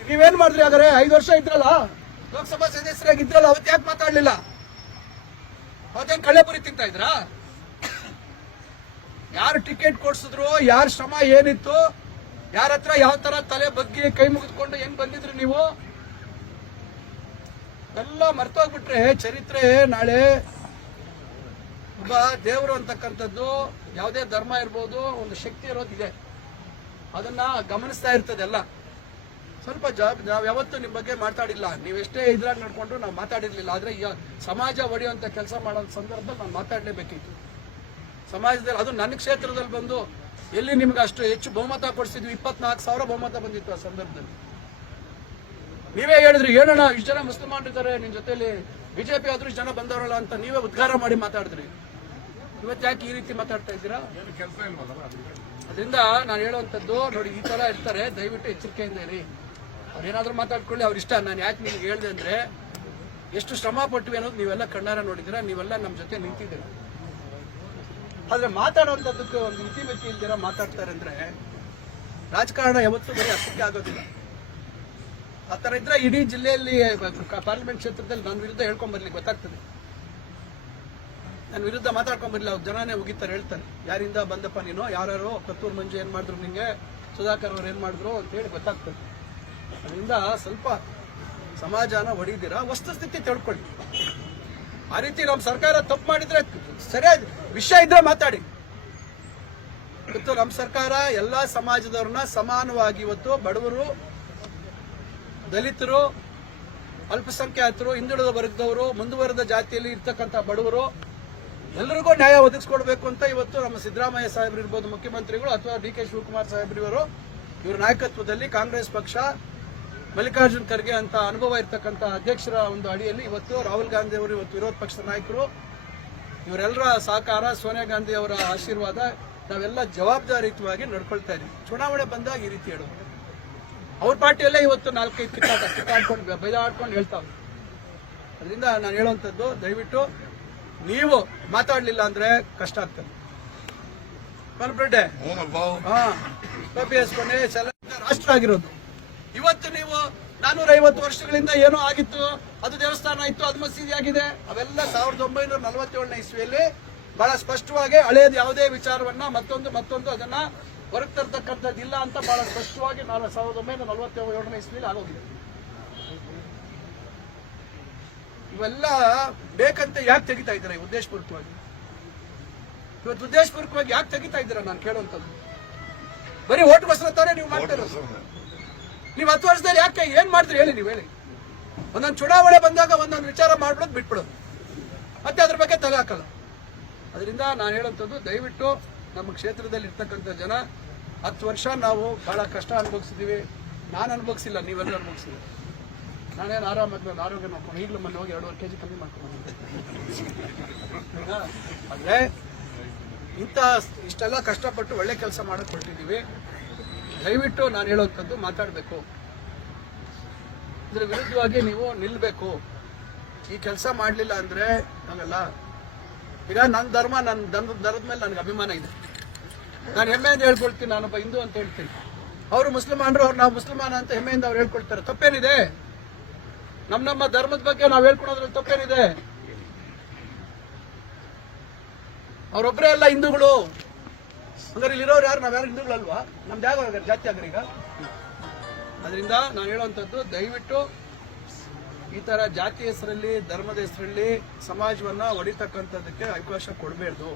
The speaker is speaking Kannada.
ನೀವೇನ್ ಮಾಡಿದ್ರಿ ಆದರೆ ಐದು ವರ್ಷ ಇದ್ರಲ್ಲ? ಲೋಕಸಭಾ ಸದಸ್ಯರಾಗಿ ಇದ್ರಲ್ಲ, ಅವತ್ತು ಯಾಕೆ ಮಾತಾಡ್ಲಿಲ್ಲ? ಅವತ್ತೇನ್ ಕಳ್ಳೆಪುರಿ ತಿಂತಾ ಇದ್ರಾ? ಯಾರು ಟಿಕೆಟ್ ಕೊಡ್ಸಿದ್ರು, ಯಾರ ಶ್ರಮ ಏನಿತ್ತು, ಯಾರ ಹತ್ರ ಯಾವ ತರ ತಲೆ ಬಗ್ಗೆ ಕೈ ಮುಗಿದ್ಕೊಂಡು ಹೆಂಗ್ ಬಂದಿದ್ರಿ ನೀವು? ಎಲ್ಲ ಮರ್ತೋಗ್ಬಿಟ್ರೆ, ಚರಿತ್ರೆ, ನಾಳೆ ಒಬ್ಬ ದೇವರು ಅಂತಕ್ಕಂಥದ್ದು, ಯಾವುದೇ ಧರ್ಮ ಇರ್ಬೋದು, ಒಂದು ಶಕ್ತಿ ಇರೋದಿದೆ. ಅದನ್ನ ಗಮನಿಸ್ತಾ ಇರ್ತದೆ ಎಲ್ಲ. ಸ್ವಲ್ಪ ಜಾಬ್ ನಾವು ಯಾವತ್ತೂ ನಿಮ್ಮ ಬಗ್ಗೆ ಮಾತಾಡಿಲ್ಲ. ನೀವೆಷ್ಟೇ ಇದ್ರಾಗ ನಡ್ಕೊಂಡು ನಾವು ಮಾತಾಡಿರಲಿಲ್ಲ. ಆದ್ರೆ ಈಗ ಸಮಾಜ ಒಡೆಯುವಂಥ ಕೆಲಸ ಮಾಡೋ ಸಂದರ್ಭದಲ್ಲಿ ನಾನು ಮಾತಾಡಲೇಬೇಕಿತ್ತು. ಸಮಾಜದಲ್ಲಿ ಅದು ನನ್ನ ಕ್ಷೇತ್ರದಲ್ಲಿ ಬಂದು ಎಲ್ಲಿ ನಿಮ್ಗೆ ಅಷ್ಟು ಹೆಚ್ಚು ಬಹುಮತ ಕೊಡಿಸಿದ್ವಿ? ಇಪ್ಪತ್ನಾಲ್ಕು ಸಾವಿರ ಬಹುಮತ ಬಂದಿತ್ತು ಆ ಸಂದರ್ಭದಲ್ಲಿ. ನೀವೇ ಹೇಳಿದ್ರಿ ಏನಣ್ಣ ಇಷ್ಟು ಜನ ಮುಸಲ್ಮಾನರು ಇದ್ದಾರೆ ನಿಮ್ ಜೊತೆಲಿ ಬಿಜೆಪಿ ಆದ್ರೂ ಇಷ್ಟು ಜನ ಬಂದವರಲ್ಲ ಅಂತ ನೀವೇ ಉದ್ಘಾರ ಮಾಡಿ ಮಾತಾಡಿದ್ರಿ. ಇವತ್ತು ಯಾಕೆ ಈ ರೀತಿ ಮಾತಾಡ್ತಾ ಇದ್ದೀರಾ? ಅದರಿಂದ ನಾನು ಹೇಳುವಂಥದ್ದು ನೋಡಿ ಈ ತರ ಇರ್ತಾರೆ. ದಯವಿಟ್ಟು ಎಚ್ಚರಿಕೆಯಿಂದ ಇರಿ. ಅವ್ರೇನಾದ್ರೂ ಮಾತಾಡ್ಕೊಳ್ಳಿ, ಅವ್ರ ಇಷ್ಟ. ನಾನು ಯಾಕೆ ನಿಮ್ಗೆ ಹೇಳಿದೆ ಅಂದ್ರೆ, ಎಷ್ಟು ಶ್ರಮ ಪಟ್ವಿ ಅನ್ನೋದು ನೀವೆಲ್ಲ ಕಣ್ಣಾರ ನೋಡಿದ್ದೀರ, ನೀವೆಲ್ಲ ನಮ್ಮ ಜೊತೆ ನಿಂತಿದ್ದೀರ. ಆದರೆ ಮಾತಾಡೋದಕ್ಕೆ ಒಂದು ಇತಿಮಿತಿ ಇಲ್ದಿರ ಮಾತಾಡ್ತಾರೆ ಅಂದ್ರೆ, ರಾಜಕಾರಣ ಯಾವತ್ತೂ ಬರೀ ಅಷ್ಟಕ್ಕೆ ಆಗೋದಿಲ್ಲ. ಆ ಥರ ಇದ್ರೆ ಇಡೀ ಜಿಲ್ಲೆಯಲ್ಲಿ ಪಾರ್ಲಿಮೆಂಟ್ ಕ್ಷೇತ್ರದಲ್ಲಿ ನನ್ನ ವಿರುದ್ಧ ಹೇಳ್ಕೊಂಡ್ ಬರ್ಲಿಕ್ಕೆ ಗೊತ್ತಾಗ್ತದೆ. ನನ್ನ ವಿರುದ್ಧ ಮಾತಾಡ್ಕೊಂಡ್ ಬರ್ಲಿ ಅವ್ರು ಜನನೇ ಉಗಿತಾರೆ, ಹೇಳ್ತಾರೆ. ಯಾರಿಂದ ಬಂದಪ್ಪ ನೀನು? ಯಾರು ಕತ್ತೂರು ಮಂಜು ಏನು ಮಾಡಿದ್ರು ನಿಮಗೆ ಸುಧಾಕರ್ ಅವ್ರು ಏನು ಮಾಡಿದ್ರು ಅಂತ ಹೇಳಿ ಗೊತ್ತಾಗ್ತದೆ. ಅದರಿಂದ ಸ್ವಲ್ಪ ಸಮಾಜನ ಹೊಡಿದಿರ ವಸ್ತುಸ್ಥಿತಿ ತಿಳ್ಕೊಳ್ಳಿ. ಆ ರೀತಿ ನಮ್ಮ ಸರ್ಕಾರ ತಪ್ಪು ಮಾಡಿದ್ರೆ ಸರಿಯಾದ ವಿಷಯ ಇದ್ರೆ ಮಾತಾಡಿ. ಇವತ್ತು ನಮ್ಮ ಸರ್ಕಾರ ಎಲ್ಲಾ ಸಮಾಜದವ್ರನ್ನ ಸಮಾನವಾಗಿ ಇವತ್ತು ಬಡವರು, ದಲಿತರು, ಅಲ್ಪಸಂಖ್ಯಾತರು, ಹಿಂದುಳಿದ ವರ್ಗದವರು, ಮುಂದುವರೆದ ಜಾತಿಯಲ್ಲಿ ಇರ್ತಕ್ಕಂಥ ಬಡವರು ಎಲ್ಲರಿಗೂ ನ್ಯಾಯ ಒದಗಿಸ್ಕೊಡ್ಬೇಕು ಅಂತ ಇವತ್ತು ನಮ್ಮ ಸಿದ್ದರಾಮಯ್ಯ ಸಾಹೇಬ್ರು ಇರ್ಬೋದು ಮುಖ್ಯಮಂತ್ರಿಗಳು ಅಥವಾ ಡಿ ಕೆ ಶಿವಕುಮಾರ್ ಸಾಹೇಬ್ರಿವರು ಇವರ ನಾಯಕತ್ವದಲ್ಲಿ ಕಾಂಗ್ರೆಸ್ ಪಕ್ಷ ಮಲ್ಲಿಕಾರ್ಜುನ್ ಖರ್ಗೆ ಅಂತ ಅನುಭವ ಇರ್ತಕ್ಕಂಥ ಅಧ್ಯಕ್ಷರ ಒಂದು ಅಡಿಯಲ್ಲಿ ಇವತ್ತು ರಾಹುಲ್ ಗಾಂಧಿ ಅವರು ಇವತ್ತು ವಿರೋಧ ಪಕ್ಷದ ನಾಯಕರು. ಇವರೆಲ್ಲರ ಸಹಕಾರ ಸೋನಿಯಾ ಗಾಂಧಿ ಅವರ ಆಶೀರ್ವಾದ ನಾವೆಲ್ಲ ಜವಾಬ್ದಾರಿಯುತವಾಗಿ ನಡ್ಕೊಳ್ತಾ ಇದ್ದೀವಿ. ಚುನಾವಣೆ ಬಂದಾಗ ಈ ರೀತಿ ಹೇಳೋದು. ಅವ್ರ ಪಾರ್ಟಿಯಲ್ಲೇ ಇವತ್ತು ನಾಲ್ಕೈದು ಕಿತ್ತಾಟ ಕಿತ್ತಾಡ್ಕೊಂಡು ಬೈದಾಡ್ಕೊಂಡು ಹೇಳ್ತಾವೆ ಅದರಿಂದ ನಾನು ಹೇಳುವಂಥದ್ದು ದಯವಿಟ್ಟು ನೀವು ಮಾತಾಡ್ಲಿಲ್ಲ ಅಂದ್ರೆ ಕಷ್ಟ ಆಗ್ತದೆ. ಮಲ್ಬಿಡ್ಡೆ ಹಾ ಕಪಿ ಎಸ್ಕೊಂಡೆ ಚಲ ರಾಷ್ಟ್ರ ಆಗಿರೋದು. ಇವತ್ತು ನೀವು ನಾನೂರ ಐವತ್ತು ವರ್ಷಗಳಿಂದ ಏನೋ ಆಗಿತ್ತು, ಅದು ದೇವಸ್ಥಾನ ಇತ್ತು, ಅದು ಮಸೀದಿ ಆಗಿದೆ. ಅವೆಲ್ಲ ಸಾವಿರದ ಒಂಬೈನೂರ ನಲವತ್ತೇಳನೇ ಇಸ್ವಿಯಲ್ಲಿ ಬಹಳ ಸ್ಪಷ್ಟವಾಗಿ ಹಳೆಯದು ಯಾವುದೇ ವಿಚಾರವನ್ನ ಮತ್ತೊಂದು ಮತ್ತೊಂದು ಅದನ್ನ ಹೊರಗೆ ತರ್ತಕ್ಕಂಥದ್ದಿಲ್ಲ ಅಂತ ಬಹಳ ಸ್ಪಷ್ಟವಾಗಿ ನಾನು ಸಾವಿರದ ಒಂಬೈನೂರ ನಲವತ್ತೇಳನೇ ಇಸ್ವಿಯಲ್ಲಿ ಆಗೋಗಿದೆ. ಇವೆಲ್ಲ ಬೇಕಂತ ಯಾಕೆ ತೆಗಿತಾ ಇದ್ದಾರೆ ಉದ್ದೇಶಪೂರ್ವಕವಾಗಿ? ಇವತ್ತು ಉದ್ದೇಶಪೂರ್ವಕವಾಗಿ ಯಾಕೆ ತೆಗಿತಾ ಇದ್ದೀರಾ ನಾನು ಕೇಳುವಂಥದ್ದು? ಬರೀ ಓಟ್ಗೋಸ್ಕರ ತಾನೇ ನೀವು ಮಾಡ್ತಾ ಇರೋದು? ನೀವು ಹತ್ತು ವರ್ಷದಲ್ಲಿ ಯಾಕೆ ಏನ್ ಮಾಡ್ತೀರಿ? ಹೇಳಿ ನೀವು ಹೇಳಿ. ಒಂದೊಂದು ಚುನಾವಣೆ ಬಂದಾಗ ಒಂದೊಂದು ವಿಚಾರ ಮಾಡ್ಬಿಡೋದು ಬಿಟ್ಬಿಡೋದು. ಮತ್ತೆ ಅದ್ರ ಬಗ್ಗೆ ತಲೆ ಹಾಕಲ್ಲ. ಅದರಿಂದ ನಾನು ಹೇಳುವಂಥದ್ದು, ದಯವಿಟ್ಟು ನಮ್ಮ ಕ್ಷೇತ್ರದಲ್ಲಿ ಇರ್ತಕ್ಕಂಥ ಜನ, ಹತ್ತು ವರ್ಷ ನಾವು ಬಹಳ ಕಷ್ಟ ಅನುಭವಿಸಿದ್ದೀವಿ. ನಾನು ಅನುಭವಿಸಿಲ್ಲ ನೀವೆಲ್ಲ ಅನುಭವಿಸಿಲ್ಲ. ನಾನೇನು ಆರಾಮಾಗಿ ಆರೋಗ್ಯ ನೋಡ್ಕೊಂಡು ಈಗಲೂ ಮೊನ್ನೆ ಹೋಗಿ ಎರಡೂವರೆ ಕೆ ಜಿ ಕಮ್ಮಿ ಮಾಡ್ಕೊಂಡು ಆದರೆ ಇಂಥ ಇಷ್ಟೆಲ್ಲ ಕಷ್ಟಪಟ್ಟು ಒಳ್ಳೆ ಕೆಲಸ ಮಾಡೋಕ್ಕೆ ಹೊರಟಿದ್ದೀವಿ. ದಯವಿಟ್ಟು ನಾನು ಹೇಳುವಂಥದ್ದು ಮಾತಾಡಬೇಕು. ಇದ್ರ ವಿರುದ್ಧವಾಗಿ ನೀವು ನಿಲ್ಲಬೇಕು ಈ ಕೆಲಸ ಮಾಡಲಿಲ್ಲ ಅಂದರೆ ನಾವೆಲ್ಲ ಈಗ ನನ್ನ ಧರ್ಮ ನನ್ನ ಧರ್ಮ, ಧರ್ಮದ ಮೇಲೆ ನನಗೆ ಅಭಿಮಾನ ಇದೆ. ನಾನು ಹೆಮ್ಮೆಯಿಂದ ಹೇಳ್ಕೊಳ್ತೀನಿ ನಾನೊಬ್ಬ ಹಿಂದೂ ಅಂತ ಹೇಳ್ತೀನಿ. ಅವರು ಮುಸ್ಲಿಮಾನರು, ಅವ್ರು ನಾವು ಮುಸ್ಲಿಮಾನ ಅಂತ ಹೆಮ್ಮೆಯಿಂದ ಅವ್ರು ಹೇಳ್ಕೊಳ್ತಾರೆ. ತಪ್ಪೇನಿದೆ? ನಮ್ಮ ನಮ್ಮ ಧರ್ಮದ ಬಗ್ಗೆ ನಾವು ಹೇಳ್ಕೊಳೋದ್ರಲ್ಲಿ ತಪ್ಪೇನಿದೆ? ಅವರೊಬ್ಬರೇ ಅಲ್ಲ ಹಿಂದೂಗಳು. ಹಂಗಾರೆ ಇಲ್ಲಿರೋರು ಯಾರು? ನಾವ್ಯಾರು ಹಿಂದೂಗಳಲ್ವಾ ಯಾವ ಜಾಗ ಜಾತಿ ಆಗ್ರಿ ಈಗ? ಅದರಿಂದ ನಾನು ಹೇಳುವಂಥದ್ದು, ದಯವಿಟ್ಟು ಈ ತರ ಜಾತಿ ಹೆಸರಲ್ಲಿ, ಧರ್ಮದ ಹೆಸರಲ್ಲಿ ಸಮಾಜವನ್ನ ಹೊಡಿತಕ್ಕಂಥದ್ದಕ್ಕೆ ಅವಕಾಶ ಕೊಡಬೇಡ್ದು.